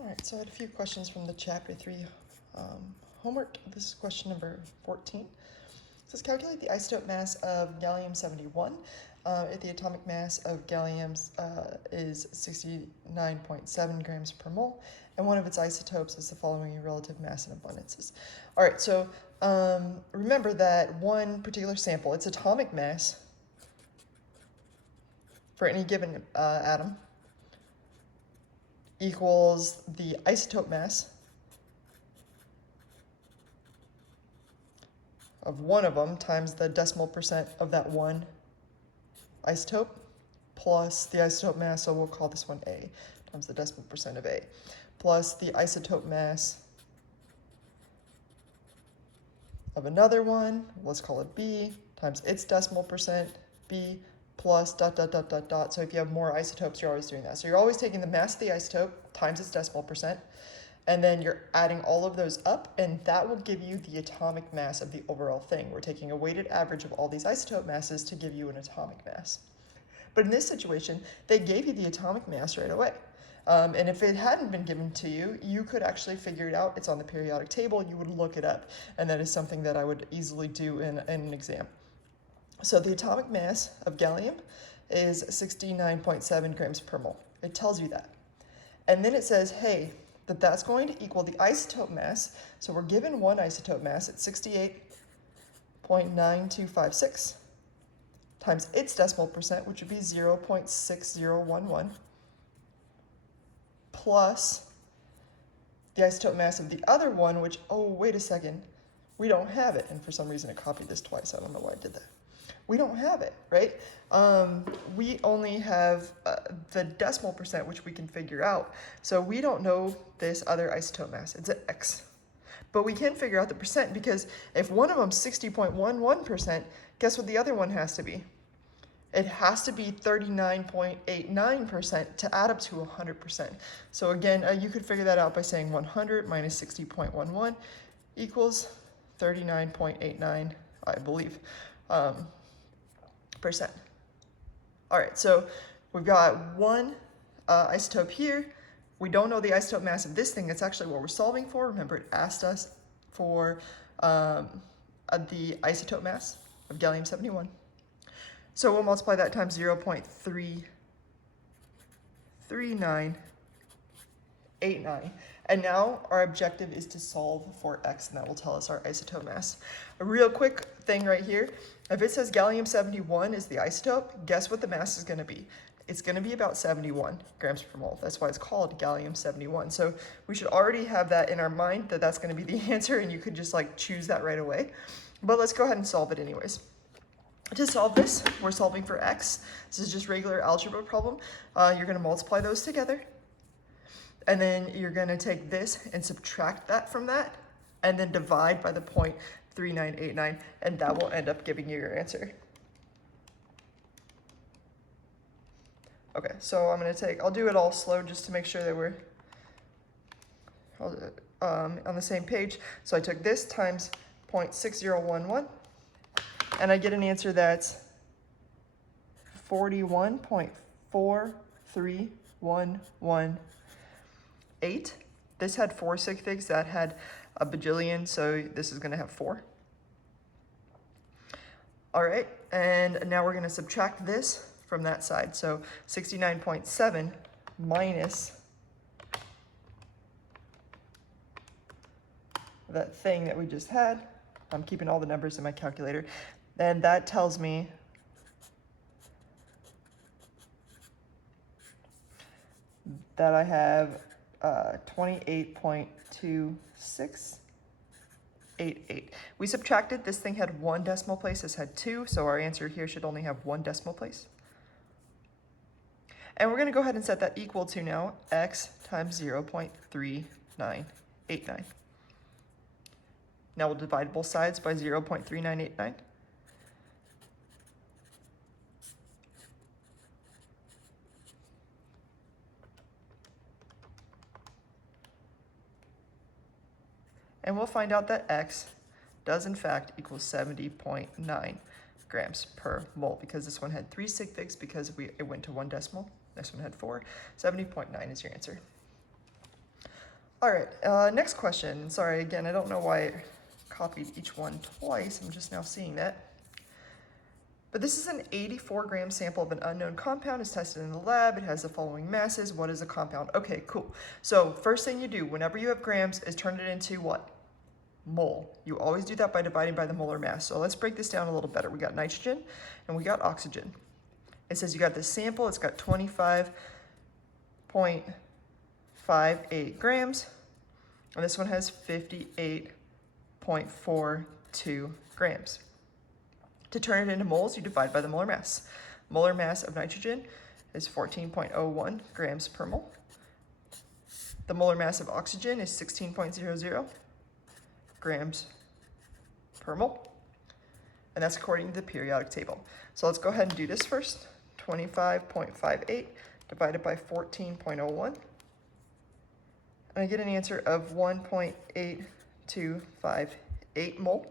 All right, so I had a few questions from the chapter 3 homework. This is question number 14. It says calculate the isotope mass of gallium-71 if the atomic mass of gallium is 69.7 grams per mole, and one of its isotopes is the following relative mass and abundances. All right, so remember that one particular sample, its atomic mass for any given atom equals the isotope mass of one of them times the decimal percent of that one isotope plus the isotope mass, so we'll call this one A, times the decimal percent of A, plus the isotope mass of another one, let's call it B, times its decimal percent, B, plus dot, dot, dot, dot, dot. So if you have more isotopes, you're always doing that. So you're always taking the mass of the isotope times its decimal percent, and then you're adding all of those up, and that will give you the atomic mass of the overall thing. We're taking a weighted average of all these isotope masses to give you an atomic mass. But in this situation, they gave you the atomic mass right away. And if it hadn't been given to you, you could actually figure it out. It's on the periodic table. You would look it up, and that is something that I would easily do in an exam. So the atomic mass of gallium is 69.7 grams per mole. It tells you that. And then it says, hey, that's going to equal the isotope mass. So we're given one isotope mass at 68.9256 times its decimal percent, which would be 0.6011, plus the isotope mass of the other one, which, oh, wait a second, we don't have it. And for some reason it copied this twice. I don't know why I did that. We don't have it, right? We only have the decimal percent, which we can figure out. So we don't know this other isotope mass. It's an X. But we can figure out the percent, because if one of them's 60.11%, guess what the other one has to be? It has to be 39.89% to add up to 100%. So again, you could figure that out by saying 100 minus 60.11 equals 39.89, I believe. Percent. All right, so we've got one isotope here. We don't know the isotope mass of this thing. That's actually what we're solving for. Remember, it asked us for the isotope mass of gallium-71. So we'll multiply that times 0.33989. And now our objective is to solve for X, and that will tell us our isotope mass. A real quick thing right here. If it says gallium-71 is the isotope, guess what the mass is going to be? It's going to be about 71 grams per mole. That's why it's called gallium-71. So we should already have that in our mind, that that's going to be the answer, and you could just like choose that right away. But let's go ahead and solve it anyways. To solve this, we're solving for X. This is just regular algebra problem. You're going to multiply those together. And then you're going to take this and subtract that from that, and then divide by the 0.3989, and that will end up giving you your answer. Okay, so I'll do it all slow just to make sure that we're on the same page. So I took this times 0.6011, and I get an answer that's 41.4311. 8. This had 4 sig figs, that had a bajillion, so this is going to have 4. All right, and now we're going to subtract this from that side. So 69.7 minus that thing that we just had. I'm keeping all the numbers in my calculator. And that tells me that I have 28.2688. We subtracted, this thing had 1 decimal place, this had 2, so our answer here should only have 1 decimal place. And we're going to go ahead and set that equal to now X times 0.3989. Now we'll divide both sides by 0.3989. And we'll find out that X does in fact equal 70.9 grams per mole, because this one had 3 sig figs because it went to 1 decimal. This one had 4. 70.9 is your answer. All right, next question. Sorry, again, I don't know why I copied each one twice. I'm just now seeing that. But this is an 84-gram sample of an unknown compound. It's tested in the lab. It has the following masses. What is a compound? Okay, cool. So first thing you do whenever you have grams is turn it into what? Mole. You always do that by dividing by the molar mass. So let's break this down a little better. We got nitrogen and we got oxygen. It says you got this sample. It's got 25.58 grams. And this one has 58.42 grams. To turn it into moles, you divide by the molar mass. Molar mass of nitrogen is 14.01 grams per mole. The molar mass of oxygen is 16.00 grams per mole. And that's according to the periodic table. So let's go ahead and do this first. 25.58 divided by 14.01. And I get an answer of 1.8258 mole.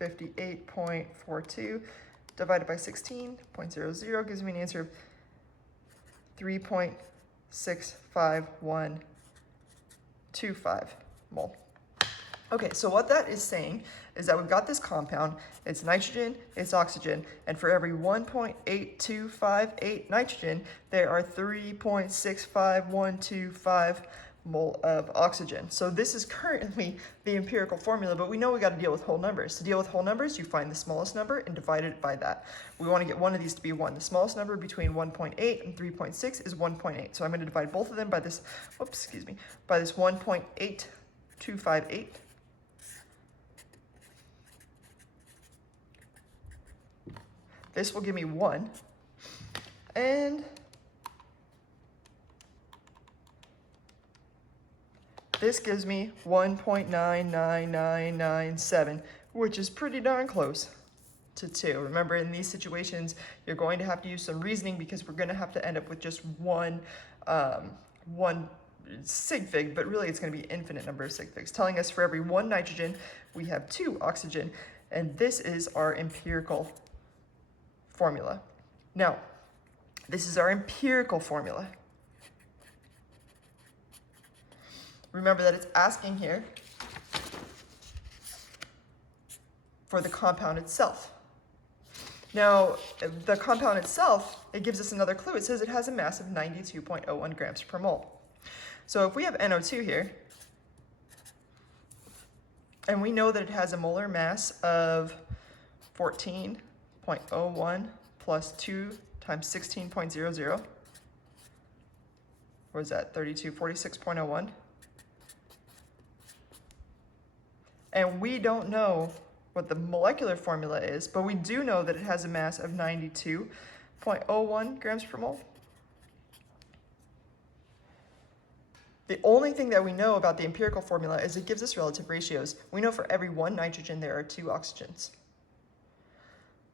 58.42 divided by 16.00 gives me an answer of 3.65125 mole. Okay, so what that is saying is that we've got this compound, it's nitrogen, it's oxygen, and for every 1.8258 nitrogen, there are 3.65125 mole of oxygen. So this is currently the empirical formula, but we know we got to deal with whole numbers. To deal with whole numbers, you find the smallest number and divide it by that. We want to get one of these to be 1. The smallest number between 1.8 and 3.6 is 1.8. So I'm going to divide both of them by this, by this 1.8258. This will give me 1. And this gives me 1.99997, which is pretty darn close to 2. Remember, in these situations, you're going to have to use some reasoning because we're going to have to end up with just one sig fig, but really it's going to be an infinite number of sig figs, telling us for every 1 nitrogen, we have 2 oxygen, and this is our empirical formula. Now, this is our empirical formula. Remember that it's asking here for the compound itself. Now, the compound itself, it gives us another clue. It says it has a mass of 92.01 grams per mole. So if we have NO2 here, and we know that it has a molar mass of 14.01 plus 2 times 16.00, what is that, 46.01. And we don't know what the molecular formula is, but we do know that it has a mass of 92.01 grams per mole. The only thing that we know about the empirical formula is it gives us relative ratios. We know for every 1 nitrogen, there are 2 oxygens.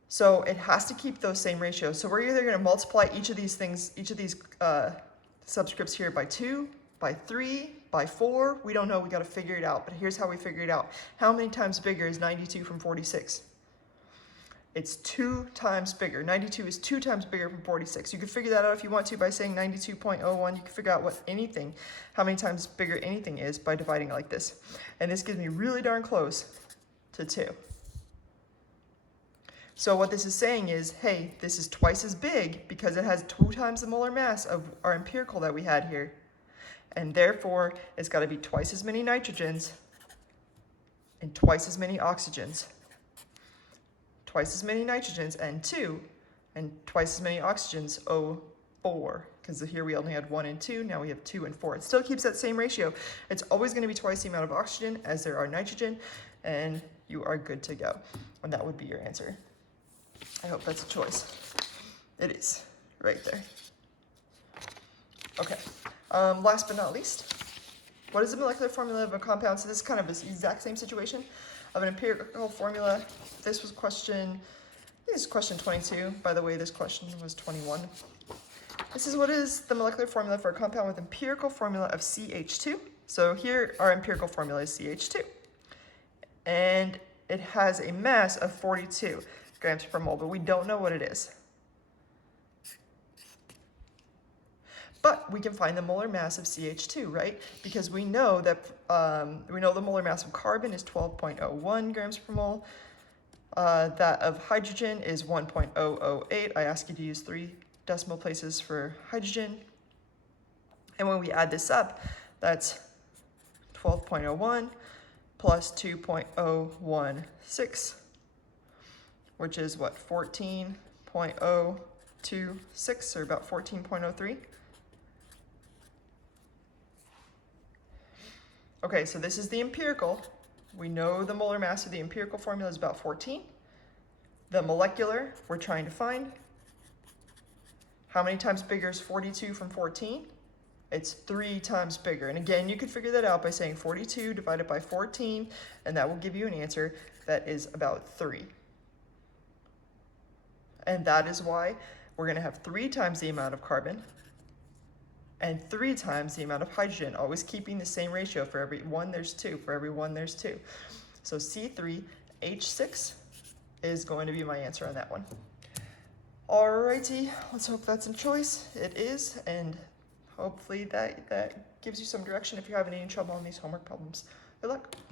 So it has to keep those same ratios. So we're either going to multiply each of these things, subscripts here by 2, by 3, by 4, we don't know, we got to figure it out, but here's how we figure it out. How many times bigger is 92 from 46? It's 2 times bigger. 92 is 2 times bigger from 46. You can figure that out if you want to by saying 92.01. You can figure out how many times bigger anything is by dividing like this. And this gives me really darn close to 2. So what this is saying is, hey, this is twice as big because it has 2 times the molar mass of our empirical that we had here. And therefore, it's got to be twice as many nitrogens and twice as many oxygens. Twice as many nitrogens, N2, and twice as many oxygens, O4. Because here we only had 1 and 2, now we have 2 and 4. It still keeps that same ratio. It's always going to be twice the amount of oxygen as there are nitrogen, and you are good to go. And that would be your answer. I hope that's a choice. It is, right there. Okay. Last but not least, what is the molecular formula of a compound? So this is kind of the exact same situation of an empirical formula. This was question 22. By the way, this question was 21. This is what is the molecular formula for a compound with empirical formula of CH2. So here our empirical formula is CH2. And it has a mass of 42 grams per mole, but we don't know what it is. But we can find the molar mass of CH2, right? Because we know that the molar mass of carbon is 12.01 grams per mole. That of hydrogen is 1.008. I ask you to use 3 decimal places for hydrogen. And when we add this up, that's 12.01 plus 2.016, which is what, 14.026, or about 14.03. Okay, so this is the empirical. We know the molar mass of the empirical formula is about 14. The molecular, we're trying to find. How many times bigger is 42 from 14? It's 3 times bigger. And again, you could figure that out by saying 42 divided by 14, and that will give you an answer that is about 3. And that is why we're going to have 3 times the amount of carbon and 3 times the amount of hydrogen, always keeping the same ratio. For every 1, there's 2. For every 1, there's 2. So C3H6 is going to be my answer on that one. Alrighty, let's hope that's a choice. It is, and hopefully that gives you some direction if you're having any trouble on these homework problems. Good luck.